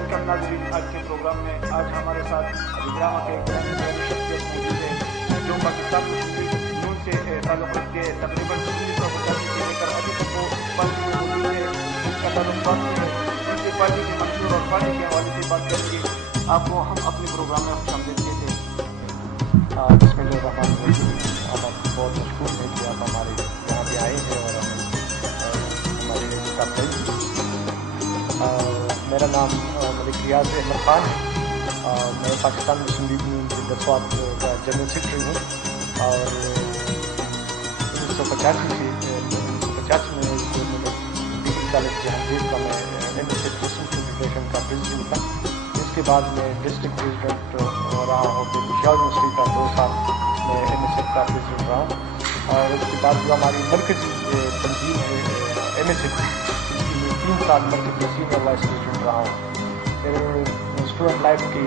Welcome ناظرین، آج کے پروگرام میں آج ہمارے ساتھ ابھی کے ایک شخصیت موجود ہے جو پاکستان مسلم نون سے تعلق رکھتے ہیں. تقریباً 1985 سے لے کر ابھی تک وہ پارٹی میں موجود ہے. اس کا تعلق پارٹی ہے، اس سے پارٹی کے منشور اور پارٹی کے حوالے سے بات کریں گے. آپ کو ہم اپنے پروگرام میں خوش آمدید کہتے ہیں. بسم اللہ الرحمن الرحیم. آپ بہت مشکور ہیں کہ آپ ہمارے یہاں پہ آئے ہیں اور ہمارے ساتھ رہے. میرا نام ملک ریاض احمد خان ہے. میں پاکستان مسلم لیگ نون زندہ کا جنرل سیکرٹری ہوں اور 1985 میں ڈگری کالج جہانگیر کا میں ایڈمنسٹریشن کا پریزیڈنٹ تھا. اس کے بعد میں ڈسٹرکٹ پریزیڈنٹ رہا ہوں. پھر پشاور یونیورسٹی کا 2 سال میں ایم ایس ایف کا پریزیڈنٹ رہا ہوں. اور اس کے بعد جو ہماری مرکزی تنظیم ہے ایم ایس ایف، اس کی میں 3 سال مرکزی سینئر وائس پریزیڈنٹ رہا ہوں. پھر اسٹوڈنٹ لائف کے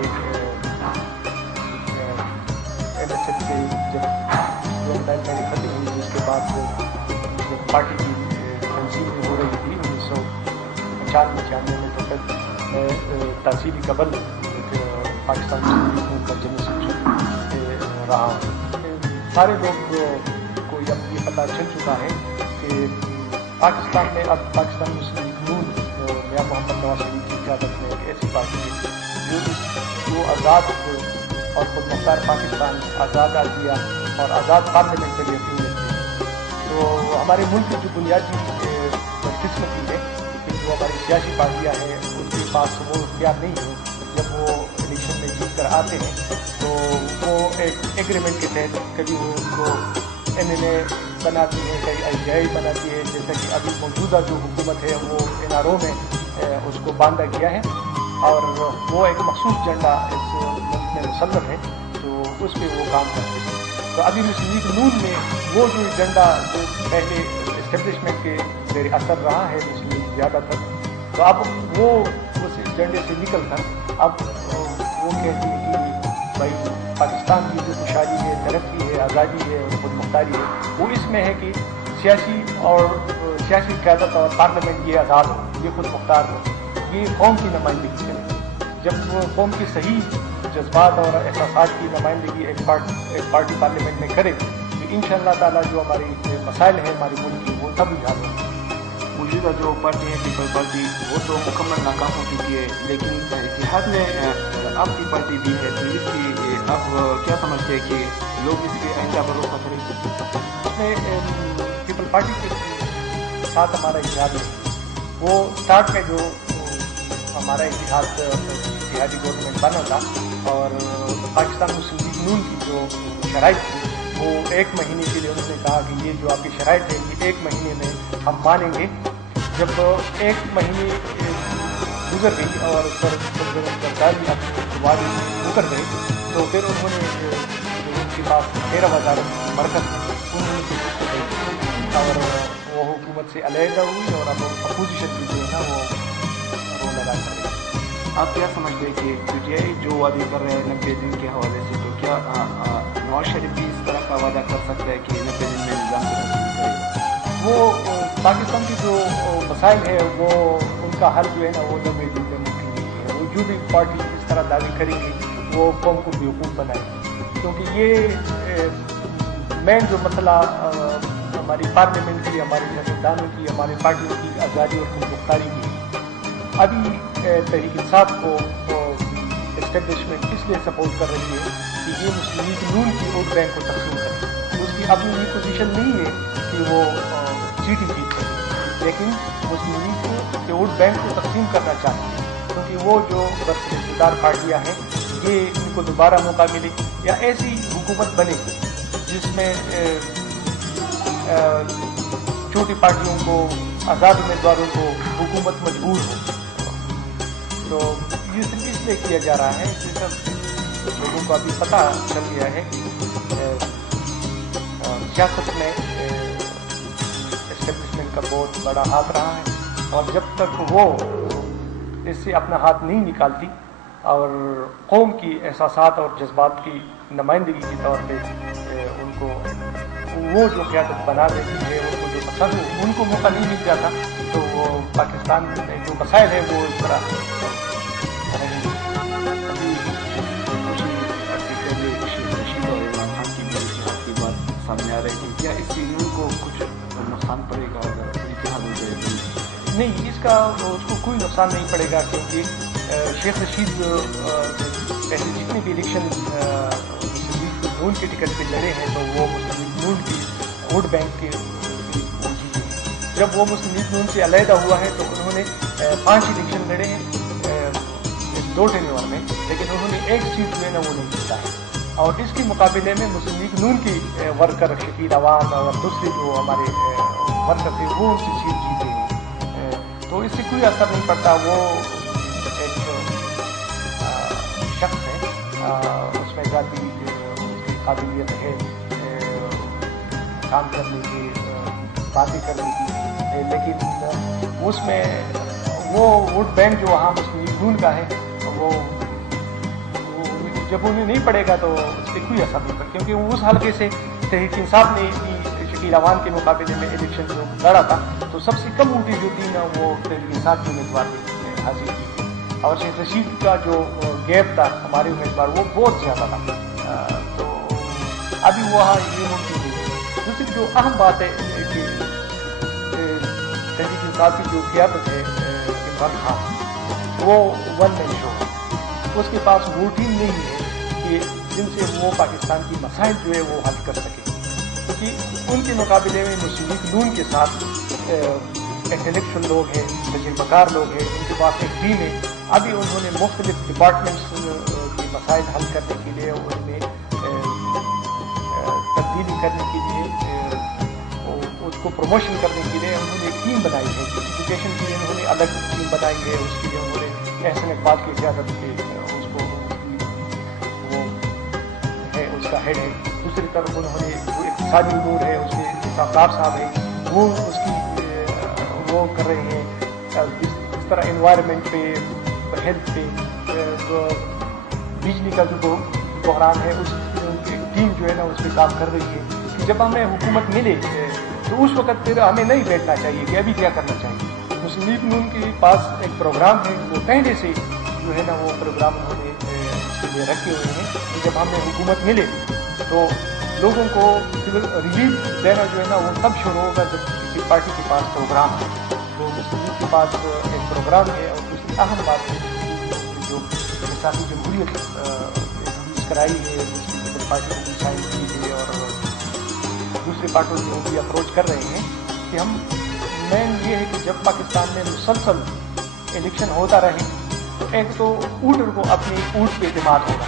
ایم ایس ایف کے جب اسٹوڈنٹ لائف میری ختم ہوئی، اس کے بعد جب پارٹی کی تنظیم ہو رہی تھی 1995 میں، تو پھر میں تحصیلی قبل پاکستان کا جنرل سیکرٹری رہا ہوں. سارے لوگ کو اب یہ پتہ چل چکا ہے کہ پاکستان میں اب پاکستان مسلم لیگ نون میاں محمد نواز شریف کی قیادت میں ایک ایسی پارٹی ہے جو آزاد اور خود مختار پاکستان، آزاد عدلیہ اور آزاد پارلیمنٹ پر یقین رکھتی ہے. تو ہمارے ملک کی جو بنیادی بدقسمتی ہے کہ جو ہماری سیاسی پارٹیاں ہیں ان کے پاس وہ اختیار نہیں ہے. جب وہ الیکشن میں جیت کر آتے ہیں تو وہ ایک ایگریمنٹ کے تحت کبھی وہ ان کو ایم ایل اے بناتی ہے، کئی آئی ٹی آئی بناتی ہے. جیسا کہ ابھی موجودہ جو حکومت ہے وہ این آر او میں اس کو باندھا گیا ہے اور وہ ایک مخصوص جھنڈا اس ملک میں مسلط ہے، تو اس پہ وہ کام کرتے ہیں. تو ابھی مسلم لیگ نون میں وہ جو ایجنڈا جو پہلے اسٹیبلشمنٹ کے زیر اثر رہا ہے مسلم لیگ زیادہ تر، تو اب وہ اس ایجنڈے سے نکل کر اب وہ کہتی ہے کہ بھائی پاکستان کی جو خوشحالی ہے، ترقی ہے، آزادی ہے اور خود مختاری ہے، وہ اس میں ہے کہ سیاسی قیادت اور پارلیمنٹ یہ آزاد ہو، یہ خود مختار ہو، یہ قوم کی نمائندگی کرے. جب وہ قوم کی صحیح جذبات اور احساسات کی نمائندگی ایک پارٹی پارلیمنٹ میں کرے تو انشاءاللہ تعالیٰ جو ہماری مسائل ہیں ہماری ملک کی وہ تب ہی حل ہوں. موجودہ جو پارٹی ہے پیپل پارٹی، وہ تو مکمل ناکام ہو چکی ہے، لیکن اتحاد میں آپ کی پارٹی بھی ہے، تو اس کی آپ کیا سمجھتے ہیں کہ لوگ اس پہ آئندہ بھروسہ کریں؟ اس میں پیپل پارٹی کے ساتھ ہمارا اتحاد ہے. وہ اسٹارٹ میں جو ہمارا اتحادی گورنمنٹ بنا تھا اور پاکستان مسلم لیگ نون کی جو شرائط تھی وہ 1 مہینے کے لیے انہوں نے کہا کہ یہ جو آپ کی شرائط ہے یہ 1 مہینے میں ہم مانیں گے. جب 1 مہینے گزر گئی اور سرکاری وعدے مکر گئے تو پھر انہوں نے ان کے پاس 13 وزارت مرکز انہوں نے اور وہ حکومت سے علیحدہ ہوئی اور اب اپوزیشن بھی جو ہے نا وہ رول ادا کر رہی ہے. آپ کیا سمجھتے ہیں کہ پی ٹی آئی جو وعدے کر رہے ہیں 90 دن کے حوالے سے، تو کیا نواز شریف بھی اس طرح کا وعدہ کر سکتا ہے کہ 90 دن میں نظام کو تسلیم کرے؟ وہ پاکستان کی جو مسائل ہے وہ ان کا حل جو ہے نا وہ 90 دن میں ممکن نہیں ہے. وہ جو بھی پارٹی اس طرح دعوی کریں گی وہ قوم کو بیوقوف بنائے گی، کیونکہ یہ مین جو مسئلہ ہماری پارلیمنٹ کی، ہمارے سیاستدانوں کی، ہماری پارٹیوں کی آزادی اور خود مختاری کی. ابھی تحریک انصاف کو اسٹیبلشمنٹ اس لیے سپورٹ کر رہی ہے کہ یہ مسلم لیگ نون کی ووٹ بینک کو تقسیم کرے. اس کی اپنی یہ پوزیشن نہیں ہے کہ وہ سیٹیں جیت سکے، لیکن مسلم لیگ کے ووٹ بینک کو تقسیم کرنا چاہتے ہیں کیونکہ وہ جو بس رشتہ دار پارٹیاں ہیں یہ ان کو دوبارہ موقع ملے یا ایسی حکومت بنے جس میں چھوٹی پارٹیوں کو، آزاد امیدواروں کو حکومت مجبور ہو. تو یہ صرف اس لیے کیا جا رہا ہے کہ سب لوگوں کو ابھی پتہ چل گیا ہے کہ سیاست میں اسٹیبلشمنٹ کا بہت بڑا ہاتھ رہا ہے اور جب تک وہ اس سے اپنا ہاتھ نہیں نکالتی اور قوم کی احساسات اور جذبات کی نمائندگی کے طور پہ ان کو وہ جو قیادت بنا دیتی ہے، ان کو جو پسند ہو ان کو موقع نہیں مل جاتا، تو وہ پاکستان میں جو مسائل ہے وہ اس طرح پڑے گا اگر اتحاد ہو جائے گی؟ نہیں، اس کا اس کو کوئی نقصان نہیں پڑے گا، کیونکہ شیخ رشید پہلے جتنے بھی الیکشن مسلم لیگ نون کے ٹکٹ پہ لڑے ہیں تو وہ مسلم لیگ نون کی ووٹ بینک کے جیتے ہیں۔ جب وہ مسلم لیگ نون سے علیحدہ ہوا ہے تو انہوں نے 5 الیکشن لڑے ہیں 2 ٹینیور میں، لیکن انہوں نے 1 سیٹ جو ہے نا وہ نہیں جیتا ہے، اور اس کے مقابلے میں مسلم لیگ نون کی ورکر شکیل عوان اور دوسرے جو ہمارے ورکر تھے وہ ان سے سیٹ جیتے ہیں، تو اس سے کوئی اثر نہیں پڑتا۔ وہ ایک شخص ہے، اس میں ذاتی اس کی قابلیت ہے کام کرنے کی، باتیں کرنے کی، لیکن اس میں وہ ووٹ بینک جو وہاں مسلم لیگ نون کا ہے وہ جب انہیں نہیں پڑے گا تو اس پہ کوئی اثر نہیں پڑے، کیونکہ اس حلقے سے تحریک انصاف نے شکیل عوان کے مقابلے میں الیکشن جو لڑا تھا تو سب سے کم ووٹیں جو تھی نا وہ تحریک انصاف کے امیدوار نے حاصل کی تھی، اور شیخ رشید کا جو گیپ تھا ہمارے امیدوار وہ بہت زیادہ تھا، تو ابھی وہاں یہ ممکن نہیں ہے۔ دوسری جو اہم بات ہے کہ تحریک انصاف کی جو قیادت ہے عمران خان وہ ون مین شو ہے، اس کے پاس ووٹ ہی نہیں ہے کہ جن سے وہ پاکستان کی مسائل جو ہے وہ حل کر سکے، کیونکہ ان کے مقابلے میں مسلم لیگ نون کے ساتھ انٹلیکچوئل لوگ ہیں، تجربہ کار لوگ ہیں، ان کے پاس ایک ٹیم ہے۔ ابھی انہوں نے مختلف ڈپارٹمنٹس کے مسائل حل کرنے کے لیے، ان میں تبدیلی کرنے کے لیے، اس کو پروموشن کرنے کے لیے انہوں نے ایک ٹیم بنائی ہے، ایجوکیشن کے لیے انہوں نے الگ ٹیم بنائی ہے، اس کے لیے انہوں نے احسن اقبال کی قیادت کے اس کو وہ ہے اس کا ہیڈ ہے۔ دوسری طرف انہوں نے جو اقتصادی امور ہے اس کے صاحب ہیں وہ اس کی وہ کر رہے ہیں، اس طرح انوائرمنٹ پہ، ہیلتھ پہ، بجلی کا جو بحران ہے اس کی ٹیم جو ہے نا اس پہ کام کر رہی ہے کہ جب ہمیں حکومت ملے تو اس وقت پھر ہمیں نہیں بیٹھنا چاہیے کہ ابھی کیا کرنا چاہیے۔ مسلم لیگ نون کے پاس ایک پروگرام ہے، وہ پہلے سے جو ہے نا وہ پروگرام انہوں نے اس کے لیے رکھے ہوئے ہیں کہ جب ہمیں حکومت ملے تو لوگوں کو ریلیف دینا جو ہے نا وہ تب شروع ہوگا جب کسی پارٹی کے پاس پروگرام ہے۔ تو مسلم لیگ کے پاس ایک پروگرام ہے، اور دوسری اہم بات ہے جو انصافی جمہوریت کرائی ہے، مسلم پارٹی کو سائن کی ہے، اور دوسری پارٹیوں سے بھی اپروچ کر رہے ہیں کہ ہم مین یہ ہے کہ جب پاکستان میں مسلسل الیکشن ہوتا رہے تو ایک تو ووٹر کو اپنی ووٹ پہ اعتماد ہوگا،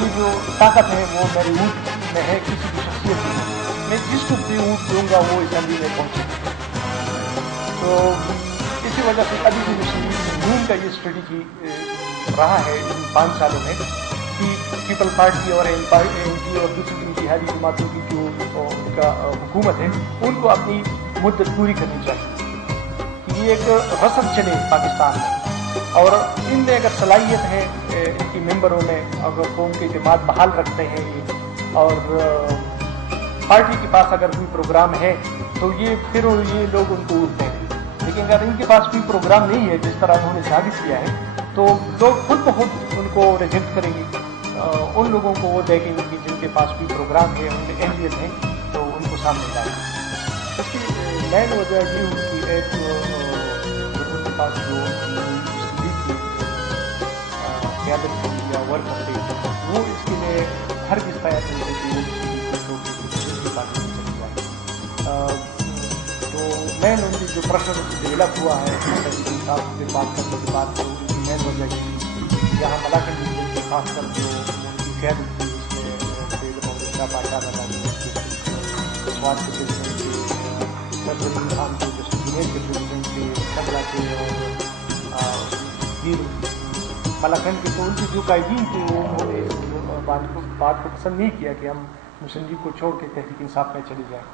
یہ جو طاقت ہے وہ میری ووٹ میں ہے، کسی کی شخصیت میں میں جس کو بھی ووٹ دوں گا وہ اسمبلی میں پہنچے، تو اسی وجہ سے ابھی بھی مسلم لیگ نون کا یہ اسٹریٹجی رہا ہے ان 5 سالوں میں کہ پیپل پارٹی اور ایم پی اور دوسری اتحادی جماعتوں کی جو ان کا حکومت ہے ان کو اپنی مدت پوری کرنی چاہیے کہ یہ ایک رسم چلے پاکستان میں، اور ان میں اگر صلاحیت ہے ان کی ممبروں میں، اگر قوم کے اعتماد بحال رکھتے ہیں یہ، اور پارٹی کے پاس اگر کوئی پروگرام ہے تو یہ پھر یہ لوگ ان کو ووٹ دیں گے، لیکن اگر ان کے پاس کوئی پروگرام نہیں ہے جس طرح انہوں نے ثابت کیا ہے تو لوگ خود بخود ان کو ریجیکٹ کریں گے، ان لوگوں کو وہ دیکھیں گے کہ جن کے پاس کوئی پروگرام ہے، ان میں اہلیت ہے تو ان کو سامنے لائیں گے۔ اس کی مین وجہ یہ ہوئی کہ ایک لوگوں کے پاس جو مسلم لیگ کی قیادت تھی یا ورکر تھے وہ اس کے لیے ہر کس تیار نہیں ہوئی کہ وہ مسلم لیگ کے لوگ دوسری پارٹی میں چلی جائے، تو مین ان کی جو پریشر ڈیولپ ہوا ہے تحریک انصاف سے بات کرنے کے بعد، تو ان کی مین وجہ یہ یہاں ملاکنڈ ڈویژن کی خاص کر جو ان کی قیادت تھی اس میں شاہ بادشاہ سواد کے پریزیڈنٹ تھے، سرزمین خان تھے، جسٹس جنید کے پریزیڈنٹ تھے، شملہ تھے، اور پھر ملاکنڈ کے، تو ان کے جو قائدین تھے وہ انہوں نے بات کو پسند نہیں کیا کہ ہم مسلم لیگ کو چھوڑ کے تحریک انصاف میں چلی جائیں،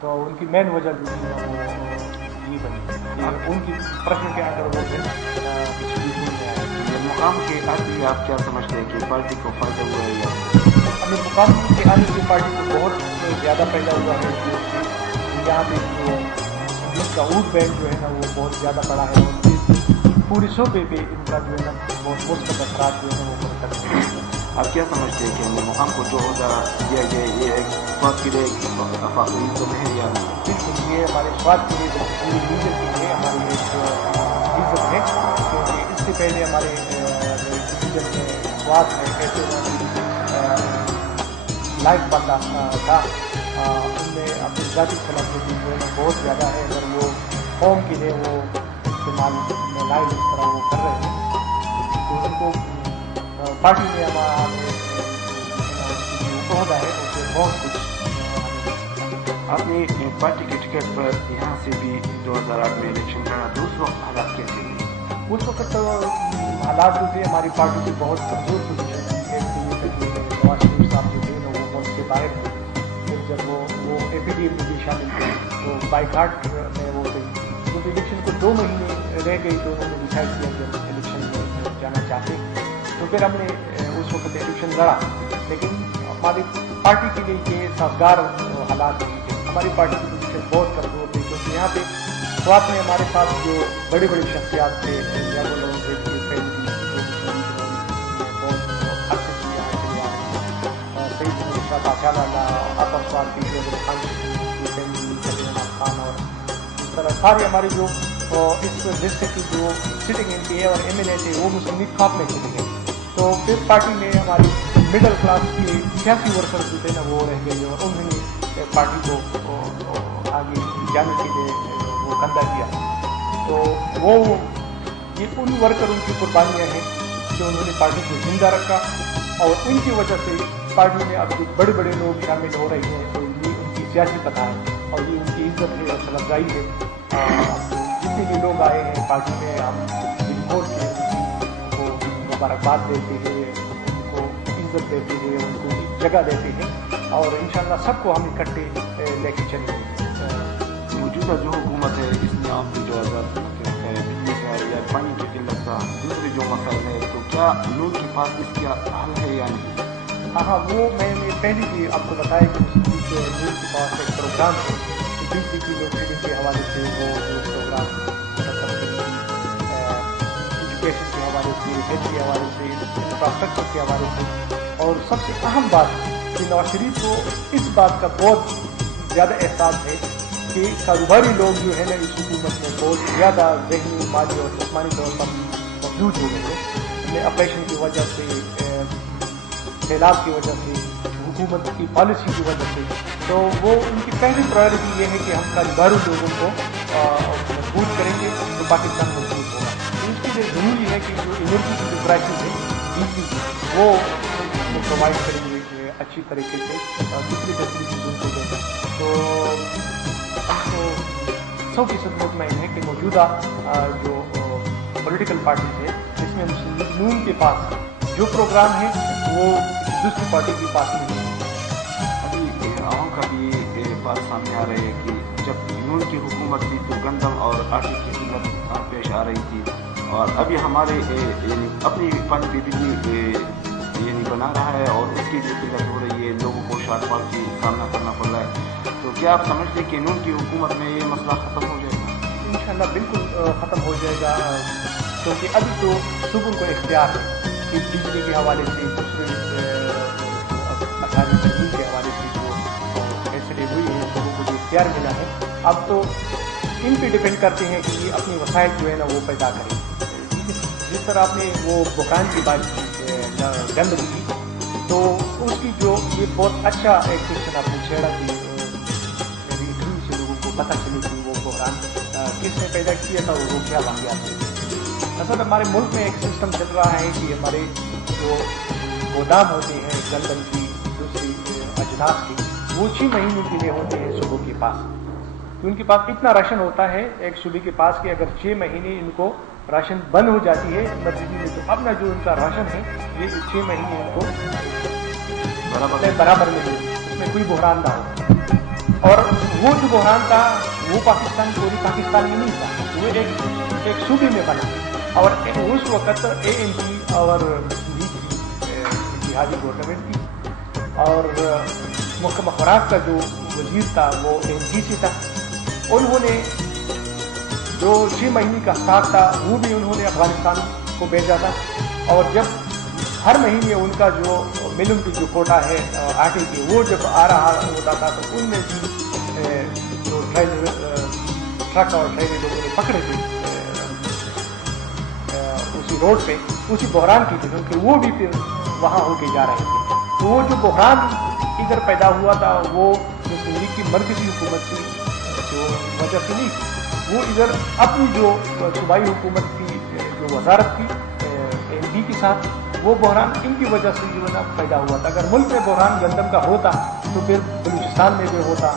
تو ان کی مین وجہ جو تھی وہ یہ بنی کہ ان کی پریشر کے اندر وہ مسلم لیگ میں آئے۔ مقام کے آتے آپ کیا سمجھتے ہیں کہ پارٹی کو فائدہ ہوا ہے یا ہمیں مقام کے آنے سے پارٹی کو بہت زیادہ فائدہ ہوا ہے، یہاں پہ جو جس کا ووٹ بینک جو ہے نا وہ بہت زیادہ بڑا ہے، اور پورے صوبے پہ ان کا جو ہے نا بہت مثبت اثرات جو ہے وہ مرتب ہیں۔ آپ کیا سمجھتے ہیں کہ ہم کو جو عہدہ دیا گیا یہ ایک بات کے لیے افاقی تو ہے یا نہیں؟ بالکل یہ ہمارے سواد کے لیے پوری ریجن کے لیے ہماری ایک عزت ہے، کیونکہ اس سے پہلے ہمارے ریجن میں سواد میں ایسے لائف بندہ تھا، ان میں اپنی ذاتی صلاحیت جو ہے بہت زیادہ ہے، اگر وہ قوم کے لیے وہ استعمال میں لائے جس طرح وہ کر رہے ہیں تو ان کو پارٹی میں ہمارا جو عہدہ ہے اس سے بہت کچھ آپ نے پارٹی کے ٹکٹ پر یہاں سے بھی 2008 میں الیکشن لڑا تو اس وقت حالات کیسے تھے؟ اس وقت حالات جو تھے ہماری پارٹی کی بہت کمزور پوزیشن تھی، ایک تو یہ تھا کہ نواز شریف صاحب جو تھے نا وہ ملک سے باہر تھے، پھر جب وہ APDM میں بھی شامل تھے تو بائیکاٹ میں وہ تھے، تو الیکشن کو 2 مہینے رہ گئی تو انہوں نے ڈیسائڈ کیا کہ ہم الیکشن میں جانا چاہتے، تو پھر ہم نے اس وقت الیکشن لڑا، لیکن ہماری پارٹی کے لیے یہ سازگار حالات نہیں تھے، ہماری پارٹی کی پوزیشن بہت کمزور تھی، کیونکہ یہاں پہ سوات میں ہمارے ساتھ جو بڑی بڑی شخصیات تھے یا وہ لوگ تھے کہ فیملی بہت عرصے سے یہاں چلے آ رہے ہیں، سعید شاہ بادشاہ والا آتا سوات کی خان کی فیملی سلیمان خان اور اس طرح سارے ہمارے جو اس ڈسٹرکٹ کی جو سٹنگ MP اور MLA تھے وہ مسلم لیگ خواب میں چلے گئے، تو پھر پارٹی میں ہماری مڈل کلاس کی سیاسی ورکر جو تھے نا وہ رہ گئے اور انہوں نے پارٹی کو آگے جانے کے لیے وہ کندھا کیا، تو وہ یہ ان ورکروں کی قربانیاں ہیں جو انہوں نے پارٹی کو زندہ رکھا، اور ان کی وجہ سے پارٹی میں اب جو بڑے بڑے لوگ شامل ہو رہے ہیں تو یہ ان کی سیاسی پتہ ہے اور یہ ان کی عزت ہے اور افزائی ہے، جتنے بھی لوگ آئے ہیں پارٹی میں ہم دل کھول کے ان کو مبارکباد دیتے ہیں، ان کو عزت دیتے ہیں، ان کو جگہ دیتے ہیں، اور انشاءاللہ سب کو ہم اکٹھے لے کے چلیں گے۔ موجودہ جو حکومت ہے اس نے آپ کی جو بجلی کا یا پانی کی قلت کا دوسرے جو مسائل ہے تو کیا لوگ کے پاس اس کا حل ہے یا نہیں؟ ہاں وہ میں نے پہلے بھی آپ کو بتایا کہ مسلم کے پاس ایک پروگرام ہے، بجلی کی لوڈ شیڈنگ کے حوالے سے وہ پروگرام ایجوکیشن کے حوالے سے، ہیلتھ کے حوالے سے، انفراسٹرکچر کے حوالے سے، اور سب سے اہم بات کہ نواز شریف کو اس بات کا بہت زیادہ احساس ہے کہ کاروباری لوگ جو ہے نا اس حکومت میں بہت زیادہ ذہنی، مالی اور جسمانی طور پر موجود ہو گئے ہیں، آپریشن کی وجہ سے، سیلاب کی وجہ سے، حکومت کی پالیسی کی وجہ سے، تو وہ ان کی پہلی پرائرٹی یہ ہے کہ ہم کاروباری لوگوں کو مضبوط کریں گے تو پاکستان مضبوط ہوگا، تو اس کے لیے ضروری ہے کہ جو انرجی کی جو کرائسس ہے بجلی کی وہ پرووائڈ کریں گے اچھی طریقے سے، دوسری فیسلٹیز ان کو دیں گے، تو ہم کو 100% مطمئن ہے کہ موجودہ جو پولیٹیکل پارٹیز ہے جس میں مسلم لیگ نون کے پاس جو پروگرام ہے وہ دوسری پارٹی کے پاس نہیں ہے۔ ابھی عوام کا بھی یہ بات سامنے آ رہی ہے کہ جب نون کی حکومت تھی تو گندم اور آٹے کی قلت پیش آ رہی تھی، اور ابھی ہمارے اپنی پانی کی بجلی بنا رہا ہے اور اس کی جو قلت ہو رہی ہے، لوگوں کو شارٹ فال کی سامنا کرنا پڑ رہا ہے، تو کیا آپ سمجھتے ہیں کہ نون کی حکومت میں یہ مسئلہ ختم ہو جائے گا؟ انشاءاللہ بالکل ختم ہو جائے گا، کیونکہ ابھی تو صوبوں کو اختیار ہے کہ بجلی کے حوالے سے، دوسرے اثاثی ترمیم کے حوالے سے جو فیصلے ہوئی ہیں صوبوں کو جو اختیار ملا ہے، اب تو ان پہ ڈپینڈ کرتے ہیں کہ یہ اپنی وسائل جو ہے نا وہ پیدا کریں، جس طرح آپ نے وہ بحران کی بات کی گندم کی، تو اس کی جو یہ بہت اچھا ایک کوشچن آپ نے چھیڑا کہ میری انٹرویو سے لوگوں کو پتہ چلے کہ وہ بحران کس نے پیدا کیا تھا اور وہ کیا واقعات تھے۔ اصل ہمارے ملک میں ایک سسٹم چل رہا ہے کہ ہمارے جو گودام ہوتے ہیں گندم کی، دوسری اجناس کی، وہ 6 مہینوں کے لیے ہوتے ہیں صوبوں کے پاس، تو ان کے پاس اتنا راشن ہوتا ہے ایک صوبے کے پاس کہ اگر 6 مہینے ان کو راشن بند ہو جاتی ہے ایمرجنسی میں، تو اپنا جو ان کا راشن ہے یہ 6 مہینے ان کو برابر میں دے، اس میں کوئی بحران نہ ہو، اور وہ جو بحران تھا وہ پاکستان پوری پاکستان میں نہیں تھا، وہ ایک صوبے میں بنا، اور اس وقت ANP اور اتحادی گورنمنٹ تھی، اور محکمہ خوراک کا جو وزیر تھا وہ ANP سے تھا، انہوں نے جو 6 مہینے کا اسٹاک تھا وہ بھی انہوں نے افغانستان کو بھیجا تھا، اور جب ہر مہینے ان کا جو ملوں کی جو کوٹا ہے آٹے کی وہ جب آ رہا ہوتا تھا تو ان میں بھی جو ٹرک اور ٹریلر لوگوں نے پکڑے تھے اسی روڈ پہ اسی بحران کی وجہ کہ وہ بھی پھر وہاں ہو کے جا رہے تھے. تو وہ جو بحران ادھر پیدا ہوا تھا وہ مسلم لیگ کی مرکزی حکومت کی جو وجہ سے نہیں تھی, وہ ادھر اپنی جو صوبائی حکومت کی جو وزارت تھی MP کے ساتھ وہ بحران ان کی وجہ سے جو ہے نا پیدا ہوا تھا. اگر ملک میں بحران گندم کا ہوتا تو پھر بلوچستان میں بھی ہوتا,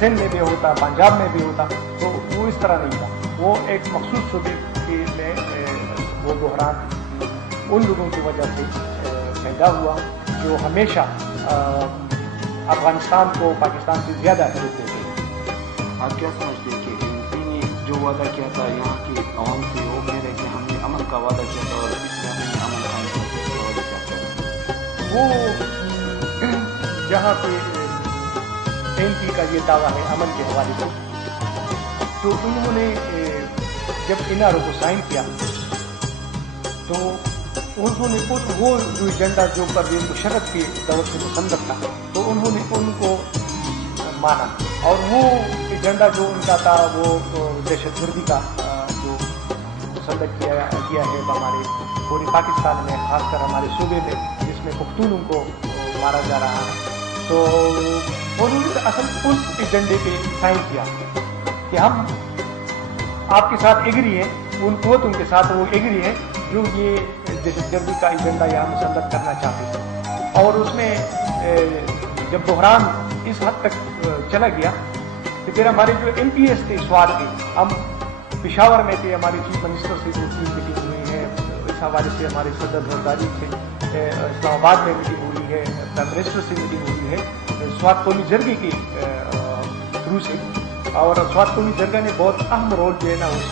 سندھ میں بھی ہوتا, پنجاب میں بھی ہوتا, تو وہ اس طرح نہیں تھا. وہ ایک مخصوص صوبے میں وہ بحران ان لوگوں کی وجہ سے پیدا ہوا جو ہمیشہ افغانستان کو پاکستان سے زیادہ اہمیت دیتے ہیں. آپ کیا سمجھتے ہیں کہ MP نے جو وعدہ کیا تھا یہاں کے عوام سے, وہ کہہ رہے کہ ہم نے امن کا وعدہ کیا تھا اور اس میں ہم نے امن قائم کیا تھا, وعدہ کیا تھا؟ وہ جہاں پہ MP کا یہ دعویٰ ہے امن کے حوالے سے, تو انہوں نے جب NRO کو سائن کیا تو انہوں نے وہ جو ایجنڈا جو پرویز مشرف کے دور سے مسلط تھا تو انہوں نے ان کو مانا, اور وہ ایجنڈا جو ان کا تھا وہ دہشت گردی کا جو مسلط کیا ہے ہمارے پورے پاکستان میں, خاص کر ہمارے صوبے میں جس میں پختونوں کو مارا جا رہا ہے. تو انہوں نے اصل اس ایجنڈے پہ سائن کیا کہ ہم آپ کے ساتھ ایگری ہیں, ان قوتوں کے ساتھ وہ ایگری ہیں جو یہ دہشت گردی کا ایجنڈا یہاں مسلط کرنا چاہتے ہیں. اور اس میں جب بحران اس حد تک چلا گیا کہ پھر ہمارے جو MPs تھے سوات کے, ہم پشاور میں تھے, ہمارے چیف منسٹر سے دو تین میٹنگ ہوئی ہے, اس حوالے سے ہمارے صدر زرداری سے اسلام آباد میں میٹنگ ہوئی ہے, پرائم منسٹر سے میٹنگ ہوئی ہے سوات قومی جرگے کے تھرو سے, اور سوات قومی جرگہ نے بہت اہم رول جو ہے نا اس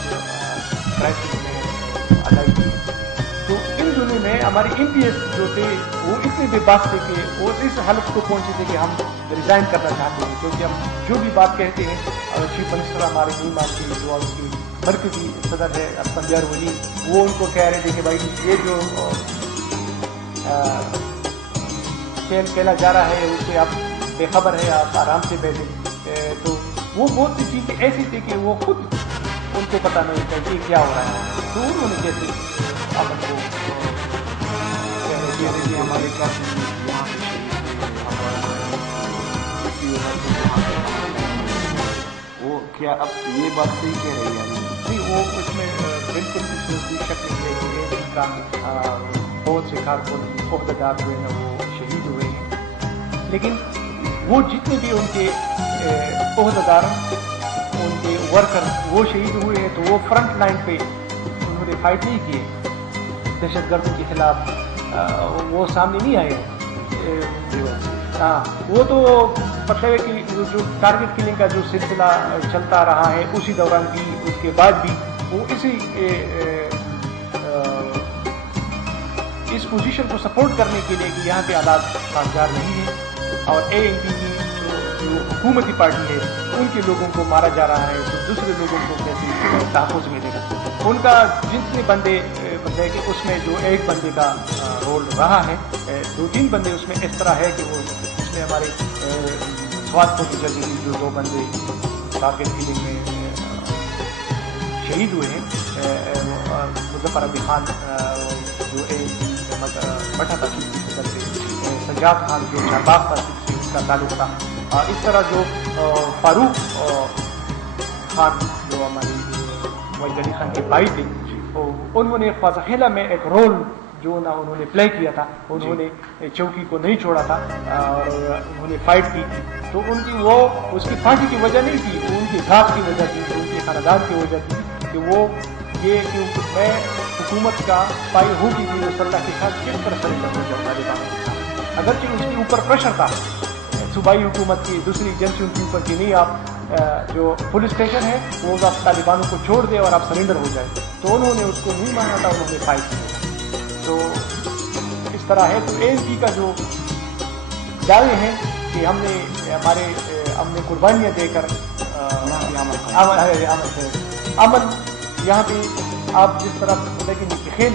کرائسس میں ادا کی. تو ان دنوں میں ہمارے MPs جو تھے وہ اتنے بے باک تھے کہ وہ اس حالت کو پہنچے تھے کہ ہم ریزائن کرنا چاہتے ہیں, کیونکہ ہم جو بھی بات کہتے ہیں چیف منسٹر ہمارے نیمان کے جو ان کی مرکزی صدر ہے اسفندیار ولی, وہ ان کو کہہ رہے تھے کہ بھائی یہ جو کھیل کھیلا جا رہا ہے اس سے آپ بے خبر ہے, آپ آرام سے بیٹھیں. تو وہ بہت سی چیزیں ایسی تھی کہ وہ خود ان کو پتہ نہیں تھا کہ کیا ہو رہا ہے. تو انہوں نے کیسے امن کو ہمارے کیا وہ کیا اب یہ بات صحیح کہہ رہی ہے نہیں, وہ اس میں بالکل بھی شک نہیں ہے کہ ان کا بہت سے کارکن عہدیدار جو ہے نا وہ شہید ہوئے ہیں, لیکن وہ جتنے بھی ان کے عہدیدار ان کے ورکر وہ شہید ہوئے ہیں تو وہ فرنٹ لائن پہ انہوں نے فائٹ نہیں کیے دہشت گردوں کے خلاف, وہ سامنے نہیں آئے. ہاں, وہ تو مطلب ہے کہ جو ٹارگٹ کلنگ کا جو سلسلہ چلتا رہا ہے اسی دوران بھی, اس کے بعد بھی وہ اس پوزیشن کو سپورٹ کرنے کے لیے کہ یہاں پہ حالات سازگار نہیں ہیں, اور ANP کی جو حکومتی پارٹی ہے ان کے لوگوں کو مارا جا رہا ہے تو دوسرے لوگوں کو کیسے تحفظ ملے گا. ان کا جتنے بندے مطلب کہ اس میں جو ایک بندے کا رول رہا ہے, دو تین بندے اس میں اس طرح ہے کہ وہ اس میں ہمارے سوات کو کی جگہ جو دو بندے ٹارگٹ کلنگ میں شہید ہوئے ہیں, مظفر علی خان جو بٹھا تھا سجاد خان جو شہباز تھا سے اس کا تعلق تھا, اس طرح جو فاروق خان جو ہماری وحید علی خان کے بھائی تھے انہوں نے خواجہ میں ایک رول جو نا انہوں نے پلے کیا تھا, انہوں نے چوکی کو نہیں چھوڑا تھا اور انہوں نے فائٹ کی تھی. تو ان کی وہ اس کی پارٹی کی وجہ نہیں تھی, وہ ان کی ذات کی وجہ تھی, ان کے خاندان کی وجہ تھی کہ وہ یہ کہ میں حکومت کا پائی ہوگی کہ وہ صلاح کے ساتھ کس طرح سرنڈر ہو جاؤں طالبانوں کے ساتھ, اگرچہ اس کے اوپر پریشر تھا صوبائی حکومت کی دوسری ایجنسیوں کے اوپر کہ نہیں آپ جو پولیس اسٹیشن ہے وہ آپ طالبانوں کو چھوڑ دیں اور آپ سرنڈر ہو جائیں, تو انہوں نے اس کو نہیں مانا تھا, انہوں نے فائٹ کیا. تو اس طرح ہے. تو ANP کا جو دعوے ہیں کہ ہم نے قربانیاں دے کر امن یہاں پہ آپ جس طرح لیکن کھیل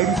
IDP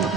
NP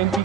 NP